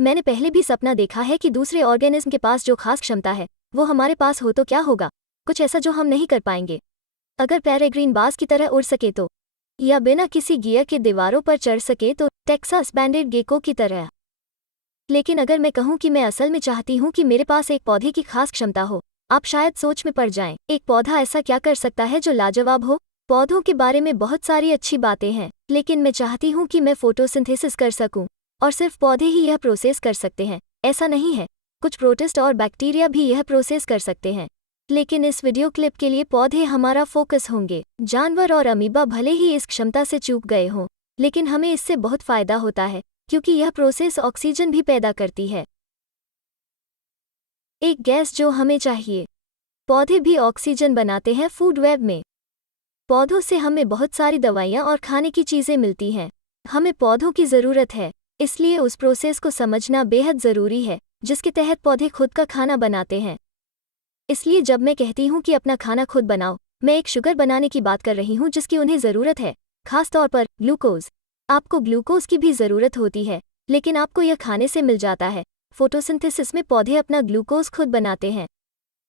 मैंने पहले भी सपना देखा है कि दूसरे ऑर्गेनिज्म के पास जो खास क्षमता है वो हमारे पास हो तो क्या होगा, कुछ ऐसा जो हम नहीं कर पाएंगे। अगर पेरेग्रीन बाज की तरह उड़ सके तो, या बिना किसी गियर के दीवारों पर चढ़ सके तो टेक्सास बैंडेड गेको की तरह। लेकिन अगर मैं कहूँ कि मैं असल में चाहती हूँ कि मेरे पास एक पौधे की खास क्षमता हो, आप शायद सोच में पड़ जाएं, एक पौधा ऐसा क्या कर सकता है जो लाजवाब हो। पौधों के बारे में बहुत सारी अच्छी बातें हैं, लेकिन मैं चाहती हूँ कि मैं फोटोसिंथेसिस कर सकूं, और सिर्फ पौधे ही यह प्रोसेस कर सकते हैं ऐसा नहीं है, कुछ प्रोटिस्ट और बैक्टीरिया भी यह प्रोसेस कर सकते हैं। लेकिन इस वीडियो क्लिप के लिए पौधे हमारा फोकस होंगे। जानवर और अमीबा भले ही इस क्षमता से चूक गए हों, लेकिन हमें इससे बहुत फायदा होता है क्योंकि यह प्रोसेस ऑक्सीजन भी पैदा करती है, एक गैस जो हमें चाहिए। पौधे भी ऑक्सीजन बनाते हैं फूड वेब में। पौधों से हमें बहुत सारी दवाइयाँ और खाने की चीज़ें मिलती हैं। हमें पौधों की ज़रूरत है, इसलिए उस प्रोसेस को समझना बेहद ज़रूरी है जिसके तहत पौधे खुद का खाना बनाते हैं। इसलिए जब मैं कहती हूँ कि अपना खाना खुद बनाओ, मैं एक शुगर बनाने की बात कर रही हूँ जिसकी उन्हें ज़रूरत है, खास तौर पर ग्लूकोज। आपको ग्लूकोज की भी ज़रूरत होती है, लेकिन आपको यह खाने से मिल जाता है। फोटोसिंथेसिस में पौधे अपना ग्लूकोज खुद बनाते हैं।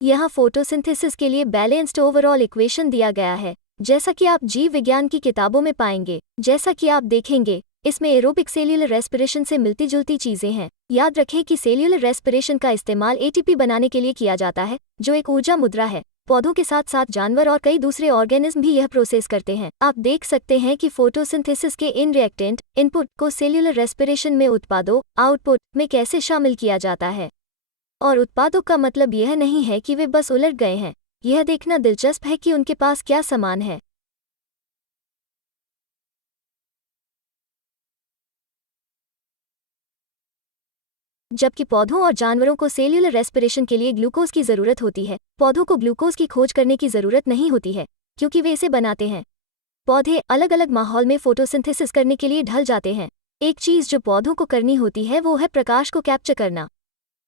यहाँ फोटोसिंथेसिस के लिए बैलेंस्ड ओवरऑल इक्वेशन दिया गया है, जैसा कि आप जीव विज्ञान की किताबों में पाएंगे। जैसा कि आप देखेंगे, इसमें एरोबिक सेल्यूलर रेस्पिरेशन से मिलती जुलती चीज़ें हैं। याद रखें कि सेल्यूलर रेस्पिरेशन का इस्तेमाल एटीपी बनाने के लिए किया जाता है, जो एक ऊर्जा मुद्रा है। पौधों के साथ साथ जानवर और कई दूसरे ऑर्गेनिज्म भी यह प्रोसेस करते हैं। आप देख सकते हैं कि फोटोसिंथेसिस के इन रिएक्टेंट इनपुट को सेल्यूलर रेस्पिरेशन में उत्पादों आउटपुट में कैसे शामिल किया जाता है। और उत्पादों का मतलब यह नहीं है कि वे बस उलट गए हैं, यह देखना दिलचस्प है कि उनके पास क्या समान है। जबकि पौधों और जानवरों को सेल्यूलर रेस्पिरेशन के लिए ग्लूकोज की ज़रूरत होती है, पौधों को ग्लूकोज की खोज करने की ज़रूरत नहीं होती है क्योंकि वे इसे बनाते हैं। पौधे अलग अलग माहौल में फोटोसिंथेसिस करने के लिए ढल जाते हैं। एक चीज़ जो पौधों को करनी होती है वो है प्रकाश को कैप्चर करना।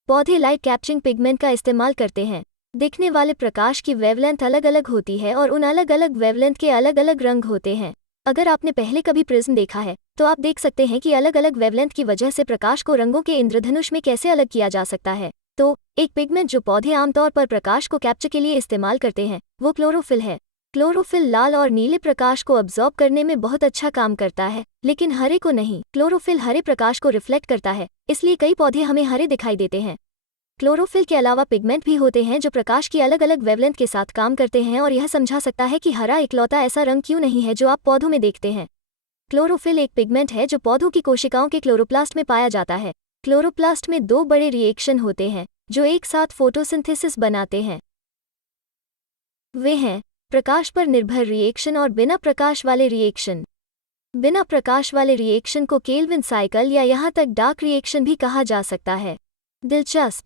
पौधे लाइट कैप्चरिंग पिगमेंट का इस्तेमाल करते हैं। दिखने वाले प्रकाश की वेवलेंथ अलग अलग होती है और उन अलग अलग वेवलेंथ के अलग अलग रंग होते हैं। अगर आपने पहले कभी प्रिज्म देखा है तो आप देख सकते हैं कि अलग अलग वेवलेंथ की वजह से प्रकाश को रंगों के इंद्रधनुष में कैसे अलग किया जा सकता है। तो एक पिगमेंट जो पौधे आमतौर पर प्रकाश को कैप्चर के लिए इस्तेमाल करते हैं वो क्लोरोफिल है। क्लोरोफिल लाल और नीले प्रकाश को अब्जॉर्ब करने में बहुत अच्छा काम करता है, लेकिन हरे को नहीं। क्लोरोफिल हरे प्रकाश को रिफ्लेक्ट करता है, इसलिए कई पौधे हमें हरे दिखाई देते हैं। क्लोरोफिल के अलावा पिगमेंट भी होते हैं जो प्रकाश की अलग अलग वेवलेंथ के साथ काम करते हैं और यह समझा सकता है कि हरा इकलौता ऐसा रंग क्यों नहीं है जो आप पौधों में देखते हैं। क्लोरोफिल एक पिगमेंट है जो पौधों की कोशिकाओं के क्लोरोप्लास्ट में पाया जाता है। क्लोरोप्लास्ट में दो बड़े रिएक्शन होते हैं जो एक साथ फोटोसिंथेसिस बनाते हैं। वे हैं प्रकाश पर निर्भर रिएक्शन और बिना प्रकाश वाले रिएक्शन। बिना प्रकाश वाले रिएक्शन को केल्विन साइकिल या यहाँ तक डार्क रिएक्शन भी कहा जा सकता है। दिलचस्प।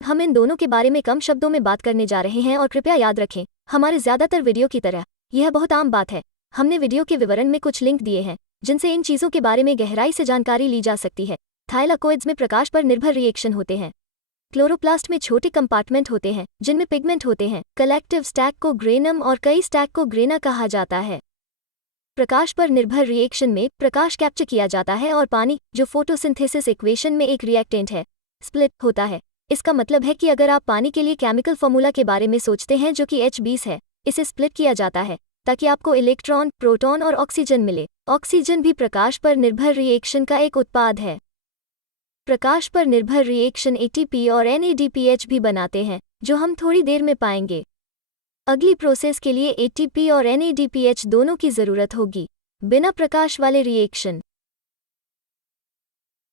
हम इन दोनों के बारे में कम शब्दों में बात करने जा रहे हैं और कृपया याद रखें, हमारे ज़्यादातर वीडियो की तरह यह बहुत आम बात है। हमने वीडियो के विवरण में कुछ लिंक दिए हैं जिनसे इन चीज़ों के बारे में गहराई से जानकारी ली जा सकती है। थाइलाकोइड्स में प्रकाश पर निर्भर रिएक्शन होते हैं। क्लोरोप्लास्ट में छोटे कंपार्टमेंट होते हैं जिनमें पिगमेंट होते हैं। कलेक्टिव स्टैक को ग्रेनम और कई स्टैक को ग्रेना कहा जाता है। प्रकाश पर निर्भर रिएक्शन में प्रकाश कैप्चर किया जाता है और पानी, जो फोटोसिंथेसिस इक्वेशन में एक रिएक्टेंट है, स्प्लिट होता है। इसका मतलब है कि अगर आप पानी के लिए केमिकल फॉर्मूला के बारे में सोचते हैं जो कि H20 है, इसे स्प्लिट किया जाता है ताकि आपको इलेक्ट्रॉन, प्रोटॉन और ऑक्सीजन मिले। ऑक्सीजन भी प्रकाश पर निर्भर रिएक्शन का एक उत्पाद है। प्रकाश पर निर्भर रिएक्शन ATP और NADPH भी बनाते हैं, जो हम थोड़ी देर में पाएंगे। अगली प्रोसेस के लिए ATP और NADPH दोनों की ज़रूरत होगी। बिना प्रकाश वाले रिएक्शन,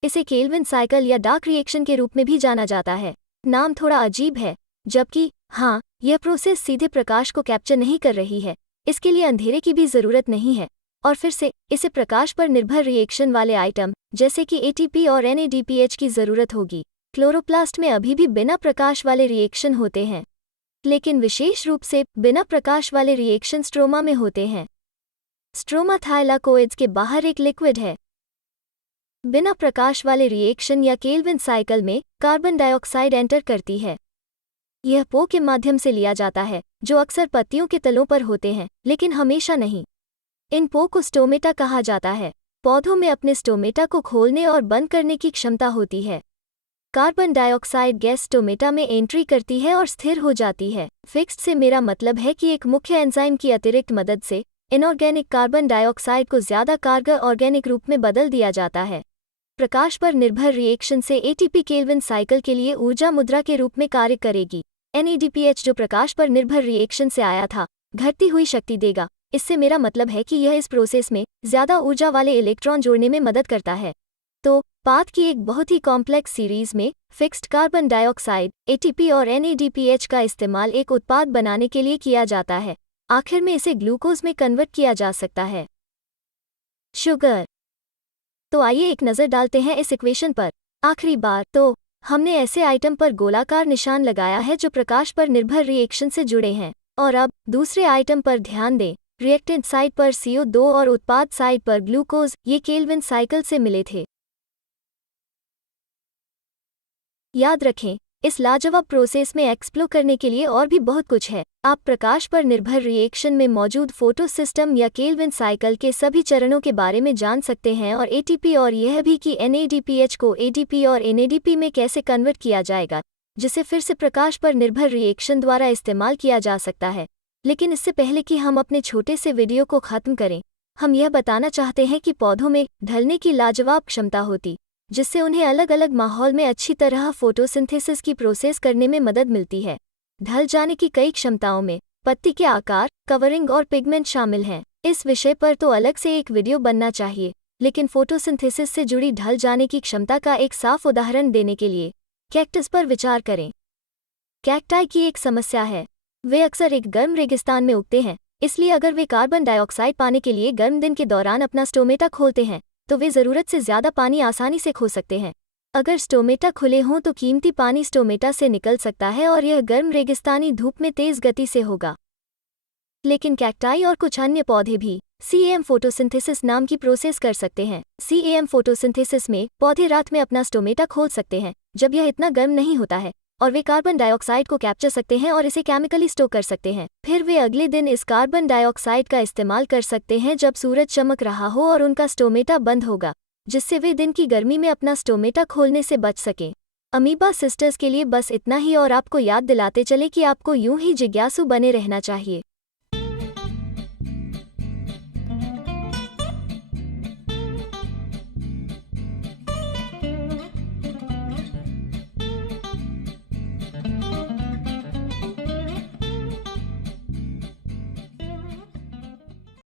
इसे केल्विन साइकिल या डार्क रिएक्शन के रूप में भी जाना जाता है। नाम थोड़ा अजीब है, जबकि हाँ, यह प्रोसेस सीधे प्रकाश को कैप्चर नहीं कर रही है, इसके लिए अंधेरे की भी ज़रूरत नहीं है। और फिर से इसे प्रकाश पर निर्भर रिएक्शन वाले आइटम जैसे कि ATP और NADPH की ज़रूरत होगी। क्लोरोप्लास्ट में अभी भी बिना प्रकाश वाले रिएक्शन होते हैं, लेकिन विशेष रूप से बिना प्रकाश वाले रिएक्शन स्ट्रोमा में होते हैं। स्ट्रोमा थाइलाकोइड्स के बाहर एक लिक्विड है। बिना प्रकाश वाले रिएक्शन या केल्विन साइकिल में कार्बन डाइऑक्साइड एंटर करती है। यह पो के माध्यम से लिया जाता है, जो अक्सर पत्तियों के तलों पर होते हैं, लेकिन हमेशा नहीं। इन पो को स्टोमेटा कहा जाता है। पौधों में अपने स्टोमेटा को खोलने और बंद करने की क्षमता होती है। कार्बन डाइऑक्साइड गैस स्टोमेटा में एंट्री करती है और स्थिर हो जाती है। फिक्स्ड से मेरा मतलब है कि एक मुख्य एंजाइम की अतिरिक्त मदद से इनऑर्गेनिक कार्बन डाइऑक्साइड को ज़्यादा कारगर ऑर्गेनिक रूप में बदल दिया जाता है। प्रकाश पर निर्भर रिएक्शन से एटीपी केल्विन साइकिल के लिए ऊर्जा मुद्रा के रूप में कार्य करेगी। NADPH जो प्रकाश पर निर्भर रिएक्शन से आया था, घटती हुई शक्ति देगा। इससे मेरा मतलब है कि यह इस प्रोसेस में ज़्यादा ऊर्जा वाले इलेक्ट्रॉन जोड़ने में मदद करता है। तो पाथ की एक बहुत ही कॉम्प्लेक्स सीरीज में फिक्स्ड कार्बन डाइऑक्साइड, ATP और NADPH का इस्तेमाल एक उत्पाद बनाने के लिए किया जाता है। आखिर में इसे ग्लूकोज में कन्वर्ट किया जा सकता है। शुगर। तो आइए एक नज़र डालते हैं इस इक्वेशन पर। आखिरी बार तो हमने ऐसे आइटम पर गोलाकार निशान लगाया है जो प्रकाश पर निर्भर रिएक्शन से जुड़े हैं, और अब दूसरे आइटम पर ध्यान दें। रिएक्टेंट साइड पर CO2 और उत्पाद साइड पर ग्लूकोज, ये केल्विन साइकिल से मिले थे। याद रखें, इस लाजवाब प्रोसेस में एक्सप्लोर करने के लिए और भी बहुत कुछ है। आप प्रकाश पर निर्भर रिएक्शन में मौजूद फोटो सिस्टम या केल्विन साइकिल के सभी चरणों के बारे में जान सकते हैं, और ATP और यह भी कि NADPH को ADP और NADP में कैसे कन्वर्ट किया जाएगा, जिसे फिर से प्रकाश पर निर्भर रिएक्शन द्वारा इस्तेमाल किया जा सकता है। लेकिन इससे पहले कि हम अपने छोटे से वीडियो को ख़त्म करें, हम यह बताना चाहते हैं कि पौधों में ढलने की लाजवाब क्षमता होती, जिससे उन्हें अलग अलग माहौल में अच्छी तरह फोटोसिंथेसिस की प्रोसेस करने में मदद मिलती है। ढल जाने की कई क्षमताओं में पत्ती के आकार, कवरिंग और पिगमेंट शामिल हैं। इस विषय पर तो अलग से एक वीडियो बनना चाहिए, लेकिन फोटोसिंथेसिस से जुड़ी ढल जाने की क्षमता का एक साफ उदाहरण देने के लिए कैक्टस पर विचार करें। कैक्टाई की एक समस्या है, वे अक्सर एक गर्म रेगिस्तान में उगते हैं, इसलिए अगर वे कार्बन डाइऑक्साइड पाने के लिए गर्म दिन के दौरान अपना स्टोमेटा खोलते हैं तो वे ज़रूरत से ज़्यादा पानी आसानी से खो सकते हैं। अगर स्टोमेटा खुले हों तो कीमती पानी स्टोमेटा से निकल सकता है और यह गर्म रेगिस्तानी धूप में तेज़ गति से होगा। लेकिन कैक्टाई और कुछ अन्य पौधे भी CAM फोटोसिंथेसिस नाम की प्रोसेस कर सकते हैं। CAM फोटोसिंथेसिस में पौधे रात में अपना स्टोमेटा खोल सकते हैं जब यह इतना गर्म नहीं होता है, और वे कार्बन डाइऑक्साइड को कैप्चर सकते हैं और इसे केमिकली स्टोर कर सकते हैं। फिर वे अगले दिन इस कार्बन डाइऑक्साइड का इस्तेमाल कर सकते हैं जब सूरज चमक रहा हो और उनका स्टोमेटा बंद होगा, जिससे वे दिन की गर्मी में अपना स्टोमेटा खोलने से बच सकें। अमीबा सिस्टर्स के लिए बस इतना ही, और आपको याद दिलाते चले कि आपको यूं ही जिज्ञासु बने रहना चाहिए।